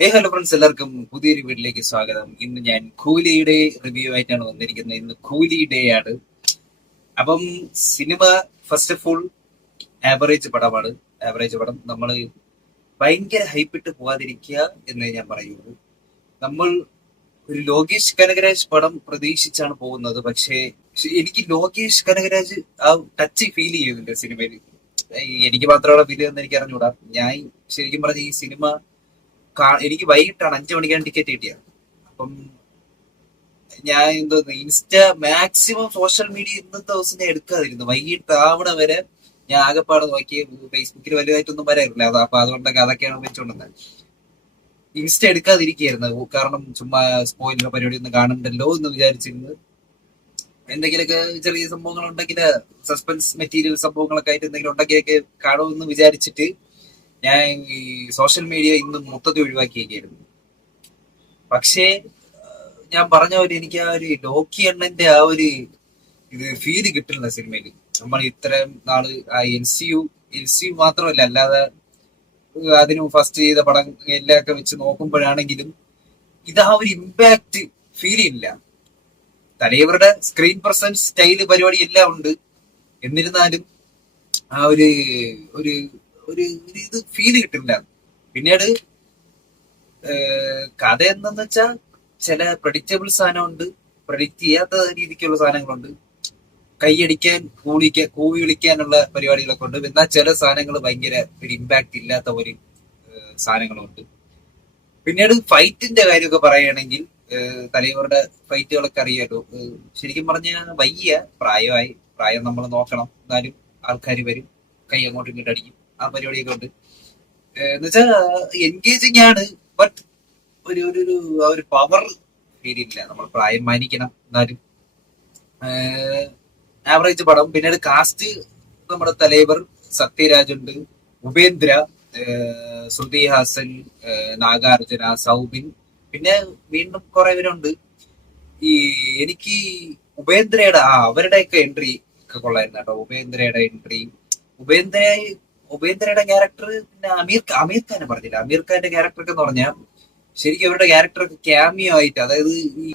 Hello friends, എല്ലാവർക്കും പുതിയൊരു വീട്ടിലേക്ക് സ്വാഗതം. ഇന്ന് ഞാൻ കൂലിയുടെ റിവ്യൂ ആയിട്ടാണ് വന്നിരിക്കുന്നത്. ഇന്ന് കൂലി ഡേ ആണ്. അപ്പം cinema first of all average പടമാണ്. ആവറേജ് പടം. നമ്മൾ ഭയങ്കര ഹൈപ്പിട്ട് പോവാതിരിക്കുക എന്നേ ഞാൻ പറയുള്ളൂ. നമ്മൾ ഒരു ലോകേഷ് കനകരാജ് പടം പ്രതീക്ഷിച്ചാണ് പോകുന്നത്. പക്ഷേ എനിക്ക് ലോകേഷ് കനകരാജ് ആ ടച്ച് ഫീൽ ചെയ്യുന്നില്ല സിനിമയിൽ. എനിക്ക് മാത്രമുള്ള ഫീൽ ചെയ്യുന്ന എനിക്ക് അറിഞ്ഞൂടാ. ഞാൻ ശരിക്കും പറഞ്ഞ ഈ സിനിമ എനിക്ക് വൈകിട്ടാണ് 5 മണിക്കാണ് ടിക്കറ്റ് കിട്ടിയത്. അപ്പം ഞാൻ എന്തോന്ന് മാക്സിമം സോഷ്യൽ മീഡിയ ഇന്നത്തെ ദിവസം ഞാൻ എടുക്കാതിരുന്നു. വൈകിട്ട് ആവണ വരെ ഞാൻ ആകെപ്പാടെ നോക്കി. ഫേസ്ബുക്കിൽ വലുതായിട്ടൊന്നും വരാറില്ല. അപ്പൊ അതുകൊണ്ടൊക്കെ അതൊക്കെയാണ് വെച്ചോണ്ടുന്നത്. എടുക്കാതിരിക്കുകയായിരുന്നു. കാരണം ചുമ്മാ സ്പോയിലർ പരിപാടി ഒന്നും കാണണ്ടല്ലോ എന്ന് വിചാരിച്ചിരുന്നു. എന്തെങ്കിലുമൊക്കെ ചെറിയ സംഭവങ്ങൾ ഉണ്ടെങ്കിൽ, സസ്പെൻസ് മെറ്റീരിയൽ സംഭവങ്ങളൊക്കെ ആയിട്ട് എന്തെങ്കിലും ഉണ്ടെങ്കിലൊക്കെ കാണുമെന്ന് വിചാരിച്ചിട്ട് ഞാൻ ഈ സോഷ്യൽ മീഡിയ ഇന്ന് മൊത്തത്തിൽ ഒഴിവാക്കിയേക്കായിരുന്നു. പക്ഷേ ഞാൻ പറഞ്ഞ പോലെ എനിക്ക് ആ ഒരു ലോക്കി അണ്ണന്റെ ആ ഒരു ഇത് ഫീല് കിട്ടുന്നില്ല സിനിമയിൽ. നമ്മൾ ഇത്രയും നാള് ആ എൽ സി യു മാത്രമല്ല, അല്ലാതെ അതിന് ഫസ്റ്റ് ചെയ്ത പടം എല്ലാം ഒക്കെ വെച്ച് നോക്കുമ്പോഴാണെങ്കിലും ഇത് ആ ഒരു ഇമ്പാക്ട് ഫീൽ ഇല്ല. തലൈവരുടെ സ്ക്രീൻ പ്രസൻസ്, സ്റ്റൈല്, പരിപാടി എല്ലാം ഉണ്ട്. എന്നിരുന്നാലും ആ ഒരു ഒരു ഒരു ഇത് ഫീല് കിട്ടില്ല. പിന്നീട് കഥ എന്തെന്ന് വെച്ചാൽ ചില പ്രഡിക്റ്റബിൾ സാധനമുണ്ട്, പ്രഡിക്റ്റ് ചെയ്യാത്ത രീതിക്കുള്ള സാധനങ്ങളുണ്ട്, കൈയടിക്കാൻ കൂവി വിളിക്കാനുള്ള പരിപാടികളൊക്കെ ഉണ്ട്. എന്നാൽ ചില സാധനങ്ങൾ ഭയങ്കര ഒരു ഇമ്പാക്ട് ഇല്ലാത്ത ഒരു സാധനങ്ങളുണ്ട്. പിന്നീട് ഫൈറ്റിന്റെ കാര്യമൊക്കെ പറയുകയാണെങ്കിൽ തലൈവരുടെ ഫൈറ്റുകളൊക്കെ അറിയാലോ. ശരിക്കും പറഞ്ഞ വയ്യ, പ്രായം നമ്മൾ നോക്കണം. എന്നാലും ആൾക്കാർ വരും, കൈ അങ്ങോട്ടും ഇങ്ങോട്ടും അടിക്കും, ആ പരിപാടിയൊക്കെ ഉണ്ട്. എന്നുവെച്ചാൽ എൻഗേജിങ് ആണ്. ബട്ട് ഒരു ഒരു ഒരു പവർ ഫീൽ ഇല്ല. നമ്മൾ പ്രായം മാനിക്കണം. എന്നാലും ആവറേജ് പടം. പിന്നീട് കാസ്റ്റ് നമ്മുടെ തലൈവർ സത്യരാജ് ഉണ്ട്, ഉപേന്ദ്ര, ശ്രുതി ഹാസൻ, നാഗാർജുന, സൗബിൻ, പിന്നെ വീണ്ടും കുറെ പേരുണ്ട്. ഈ എനിക്ക് ഉപേന്ദ്രയുടെ അവരുടെയൊക്കെ എൻട്രി ഒക്കെ കൊള്ളായിരുന്നു കേട്ടോ. ഉപേന്ദ്ര ഉപേന്ദ്രയുടെ ക്യാരക്ടർ. പിന്നെ അമീർ ഖാനെ പറഞ്ഞില്ല. അമീർ ഖാന്റെ ക്യാരക്ടർ ഒക്കെ എന്ന് പറഞ്ഞാൽ ശരിക്കും അവരുടെ ക്യാരക്ടറൊക്കെ ക്യാമിയോ ആയിട്ട്, അതായത് ഈ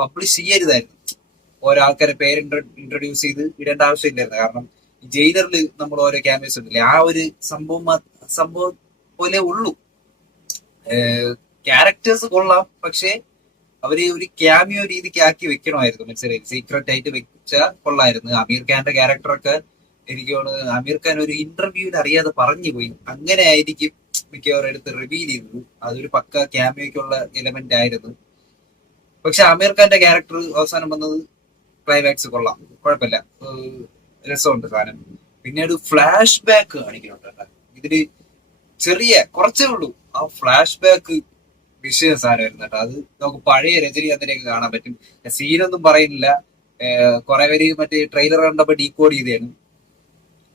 പബ്ലിഷ് ചെയ്യരുതായിരുന്നു. ഓരോ ആൾക്കാരെ പേര് ഇൻട്രൊഡ്യൂസ് ചെയ്ത് ഇടേണ്ട ആവശ്യമില്ലായിരുന്നു. കാരണം ജയിലറിൽ നമ്മൾ ഓരോ ക്യാമിയോസ് ഉണ്ടല്ലേ, ആ ഒരു സംഭവം പോലെ ഉള്ളൂ. ക്യാരക്ടേഴ്സ് കൊള്ളാം, പക്ഷെ അവര് ഒരു ക്യാമിയോ രീതിക്ക് ആക്കി വെക്കണമായിരുന്നു. മനസ്സിലായി, സീക്രട്ട് ആയിട്ട് വെച്ചാൽ കൊള്ളായിരുന്നു. അമീർ ഖാന്റെ ക്യാരക്ടറൊക്കെ എനിക്ക് തോന്നുന്നു അമീർ ഖാൻ ഒരു ഇന്റർവ്യൂവിൽ അറിയാതെ പറഞ്ഞു പോയി. അങ്ങനെ ആയിരിക്കും മിക്കവാറും എടുത്ത് റിവീൽ ചെയ്തത്. അതൊരു പക്ക ക്യാമിയോക്കുള്ള എലമെന്റ് ആയിരുന്നു. പക്ഷെ അമീർ ഖാന്റെ ക്യാരക്ടർ അവസാനം വന്നത് ക്ലൈമാക്സ് കൊള്ളാം, കുഴപ്പമില്ല, രസമുണ്ട് സാധനം. പിന്നീട് ഫ്ലാഷ് ബാക്ക് കാണിക്കുന്നുണ്ട്. ഇതില് ചെറിയ കുറച്ചേ ഉള്ളൂ. ആ ഫ്ലാഷ് ബാക്ക് വിഷയം സാധനമായിരുന്നു കേട്ടോ. അത് നമുക്ക് പഴയ രജനീകാന്തിനെയൊക്കെ കാണാൻ പറ്റും. സീനൊന്നും പറയുന്നില്ല. കുറെ പേര് മറ്റേ ട്രെയിലർ കണ്ടപ്പോ ഡീകോഡ് ചെയ്തതാണ്.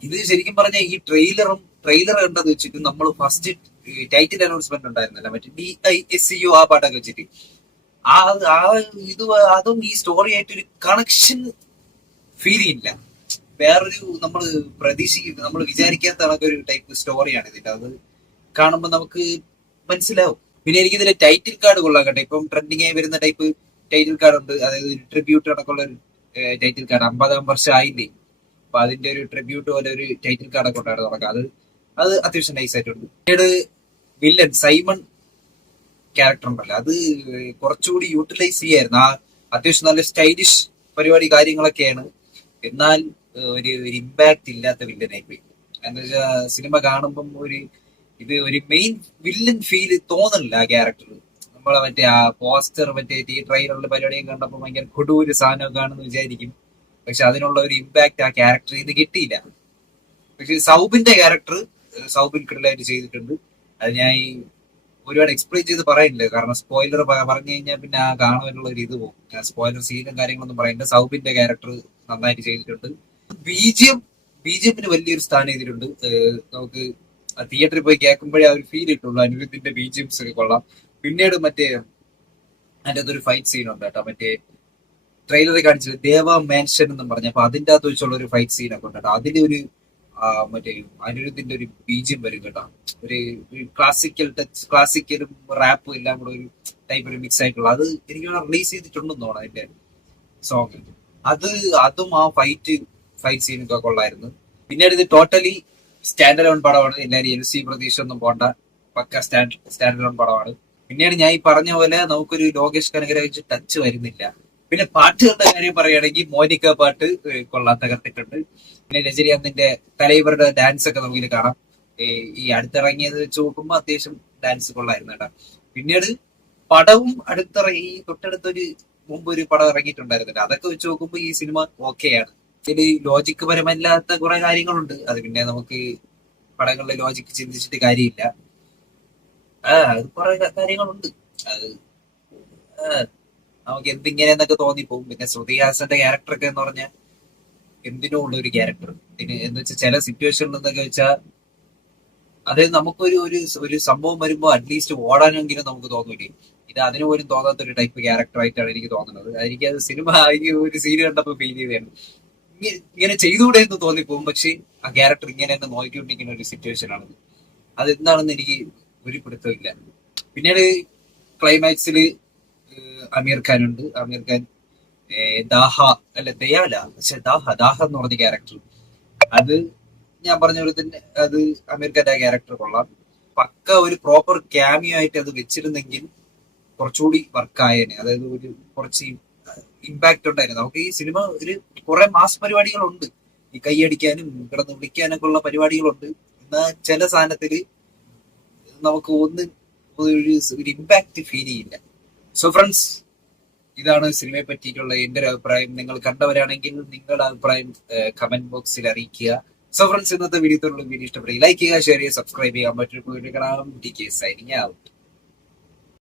ഇത് ശരിക്കും പറഞ്ഞ ഈ ട്രെയിലർ കണ്ടത് വെച്ചിട്ട് നമ്മൾ ഫസ്റ്റ് ടൈറ്റിൽ അനൗൺസ്മെന്റ് ഉണ്ടായിരുന്നല്ല, മറ്റേ DISCO ആ പാട്ടൊക്കെ വെച്ചിട്ട് ആ ആ ഇത് അതും ഈ സ്റ്റോറി ആയിട്ട് ഒരു കണക്ഷൻ ഫീൽ ചെയ്യില്ല. വേറൊരു നമ്മൾ നമ്മൾ വിചാരിക്കാത്ത കണക്കൊരു ടൈപ്പ് സ്റ്റോറിയാണ് ഇതിന്റെ. അത് കാണുമ്പോൾ നമുക്ക് മനസ്സിലാവും. പിന്നെ എനിക്ക് ഇതിലെ ടൈറ്റിൽ കാർഡ് കൊള്ളാം കേട്ടോ. ഇപ്പം ട്രെൻഡിങ് ആയി വരുന്ന ടൈപ്പ് ടൈറ്റിൽ കാർഡ് ഉണ്ട്. അതായത് ട്രിബ്യൂട്ട് കണക്കുള്ള ഒരു ടൈറ്റിൽ കാർഡ്. 50 വർഷം ആയില്ലേ, അപ്പൊ അതിന്റെ ഒരു ട്രിബ്യൂട്ട് പോലെ ഒരു ടൈറ്റിൽ കാർഡൊക്കെ ഉണ്ടായിരുന്നു തുടക്കം. അത് അത്യാവശ്യം നൈസ് ആയിട്ടുണ്ട്. പിന്നീട് വില്ലൻ സൈമൺ ക്യാരക്ടർ ഉണ്ടല്ലോ, അത് കുറച്ചുകൂടി യൂട്ടിലൈസ് ചെയ്യായിരുന്നു. അത്യാവശ്യം നല്ല സ്റ്റൈലിഷ് പരിപാടി കാര്യങ്ങളൊക്കെയാണ്. എന്നാൽ ഒരു ഇമ്പാക്ട് ഇല്ലാത്ത വില്ലനായി പോയി. എന്താ വെച്ചാൽ സിനിമ കാണുമ്പം ഒരു മെയിൻ വില്ലൻ ഫീൽ തോന്നുന്നില്ല ആ ക്യാരക്ടർ. നമ്മളെ മറ്റേ ആ പോസ്റ്റർ, മറ്റേ ട്രെയിലറിലെ പരിപാടിയും കണ്ടപ്പോൾ ഭയങ്കര കൊടൂര് സാധനമൊക്കെ ആണെന്ന് വിചാരിക്കും. പക്ഷെ അതിനുള്ള ഒരു ഇമ്പാക്ട് ആ ക്യാരക്ടർ ഇത് കിട്ടിയില്ല. പക്ഷെ സൗബിൻ കിടലായിട്ട് ചെയ്തിട്ടുണ്ട്. അത് ഞാൻ ഒരുപാട് എക്സ്പ്ലെയിൻ ചെയ്ത് പറയുന്നില്ല, കാരണം സ്പോയിലർ പറഞ്ഞു കഴിഞ്ഞാൽ പിന്നെ ആ കാണാനുള്ള ഒരു ഇത് പോകും. സ്പോയിലർ സീനും കാര്യങ്ങളൊന്നും പറയില്ല. സൗബിന്റെ ക്യാരക്ടർ നന്നായിട്ട് ചെയ്തിട്ടുണ്ട്. ബിജിഎമ്മിന് വലിയൊരു സ്ഥാനം ചെയ്തിട്ടുണ്ട്. നമുക്ക് തിയേറ്ററിൽ പോയി കേൾക്കുമ്പോഴേ ആ ഒരു ഫീൽ കിട്ടുള്ളൂ. അനിരുദ്ധിന്റെ ബിജിഎംസ് ഒക്കെ കൊള്ളാം. പിന്നീട് മറ്റേ അതിന്റെ അകത്തൊരു ഫൈറ്റ് സീൻ ഉണ്ട് കേട്ടോ. മറ്റേ ട്രെയിലറിൽ കാണിച്ചത് ദേവ മാൻഷൻ എന്നും പറഞ്ഞു. അപ്പൊ അതിന്റെ അകത്ത് വെച്ചുള്ള ഒരു ഫൈറ്റ് സീനൊക്കെ ഉണ്ട് കേട്ടോ. മറ്റേ അനിരുദ്ധിന്റെ ഒരു ബീജിയം വരും കേട്ടോ. ഒരു ക്ലാസിക്കലും റാപ്പും എല്ലാം കൂടെ ഒരു ടൈപ്പ് ഒരു മിക്സ് ആയിട്ടുള്ള അത് എനിക്ക് റിലീസ് ചെയ്തിട്ടുണ്ടെന്ന് തോന്നുന്നു അതിന്റെ സോങ്. അതും ആ ഫൈറ്റ് സീനൊക്കെ കൊള്ളായിരുന്നു. പിന്നീട് ഇത് ടോട്ടലി സ്റ്റാൻഡ് അലോൺ പടമാണ്. എല്ലാവരും എൽ സി പ്രതീക്ഷ ഒന്നും പോണ്ട, പക്ക സ്റ്റാൻഡ് അലോൺ പടമാണ്. പിന്നീട് ഞാൻ ഈ പറഞ്ഞ പോലെ നമുക്കൊരു ലോകേഷ് കനകരാജ് ടച്ച് വരുന്നില്ല. പിന്നെ പാട്ടുകളുടെ കാര്യം പറയുകയാണെങ്കിൽ മോനിക്ക പാട്ട് കൊള്ളാൻ തകർത്തിട്ടുണ്ട്. പിന്നെ രജനീകാന്തിന്റെ തലൈവരുടെ ഡാൻസ് ഒക്കെ നമുക്കിത് കാണാം. ഈ അടുത്തിറങ്ങിയത് വെച്ച് നോക്കുമ്പോൾ അത്യാവശ്യം ഡാൻസ് കൊള്ളായിരുന്നു കേട്ടോ. പിന്നീട് പടവും തൊട്ടടുത്തൊരു മുമ്പ് ഒരു പടം ഇറങ്ങിയിട്ടുണ്ടായിരുന്നില്ല. അതൊക്കെ വെച്ച് നോക്കുമ്പോൾ ഈ സിനിമ ഓക്കെയാണ്. ഇതില് ലോജിക്ക് പരമല്ലാത്ത കുറെ കാര്യങ്ങളുണ്ട്. അത് പിന്നെ നമുക്ക് പടങ്ങളിലെ ലോജിക്ക് ചിന്തിച്ചിട്ട് കാര്യമില്ല. അത് കുറെ കാര്യങ്ങളുണ്ട്. അത് നമുക്ക് എന്തിങ്ങനെയെന്നൊക്കെ തോന്നിപ്പോവും. പിന്നെ ശ്രുതി ഹാസന്റെ ക്യാരക്ടറൊക്കെ എന്ന് പറഞ്ഞാൽ എന്തിനോ ഉള്ള ഒരു ക്യാരക്ടർ. എന്ന് വെച്ചാൽ ചില സിറ്റുവേഷനിൽ നിന്നൊക്കെ വെച്ചാൽ അതായത് നമുക്കൊരു ഒരു ഒരു സംഭവം വരുമ്പോൾ അറ്റ്ലീസ്റ്റ് ഓടാനെങ്കിലും നമുക്ക് തോന്നൂലേ. ഇത് അതിന് പോലും തോന്നാത്ത ഒരു ടൈപ്പ് ക്യാരക്ടർ ആയിട്ടാണ് എനിക്ക് തോന്നുന്നത്. എനിക്കത് സിനിമ ഒരു സീൻ കണ്ടപ്പോൾ ഫീൽ ചെയ്തതാണ്. ഇങ്ങനെ ചെയ്തുകൂടെ എന്ന് തോന്നിപ്പോകും. പക്ഷെ ആ ക്യാരക്ടർ ഇങ്ങനെ തന്നെ നോക്കിക്കൊണ്ടിരിക്കുന്ന ഒരു സിറ്റുവേഷൻ ആണ്. അത് എന്താണെന്ന് എനിക്ക് ഒരു പിടുത്തമില്ല. പിന്നീട് ക്ലൈമാക്സിൽ അമീർ ഖാൻ ഉണ്ട്. അമീർ ഖാൻ ദാഹ അല്ല ദയാല പക്ഷെ ദാഹ എന്ന് പറഞ്ഞ ക്യാരക്ടർ, അത് ഞാൻ പറഞ്ഞ പോലെ തന്നെ അത് അമീർ ഖാന്റെ ക്യാരക്ടർ കൊള്ളാം. പക്ക ഒരു പ്രോപ്പർ ക്യാമിയോ ആയിട്ട് അത് വെച്ചിരുന്നെങ്കിൽ കുറച്ചുകൂടി വർക്കായേനെ. അതായത് ഒരു കുറച്ച് ഇമ്പാക്ട് ഉണ്ടായിരുന്നു. നമുക്ക് ഈ സിനിമ ഒരു കുറെ മാസ് പരിപാടികളുണ്ട്, ഈ കൈയടിക്കാനും കിടന്ന് വിളിക്കാനൊക്കെ ഉള്ള പരിപാടികളുണ്ട്. എന്നാൽ ചില സാധനത്തില് നമുക്ക് ഒരു ഇമ്പാക്ട് ഫീൽ ചെയ്യില്ല. സോ ഫ്രണ്ട്സ്, ഇതാണ് സിനിമയെ പറ്റിയിട്ടുള്ള എന്റെ ഒരു അഭിപ്രായം. നിങ്ങൾ കണ്ടവരാണെങ്കിൽ നിങ്ങളുടെ അഭിപ്രായം കമന്റ് ബോക്സിൽ അറിയിക്കുക. സോ ഫ്രണ്ട്സ്, ഇന്നത്തെ വീഡിയോ ഇഷ്ടപ്പെടുക ലൈക്ക് ചെയ്യുക, ഷെയർ ചെയ്യുക, സബ്സ്ക്രൈബ് ചെയ്യുക. മറ്റൊരു വീഡിയോ കാണാം. Signing out.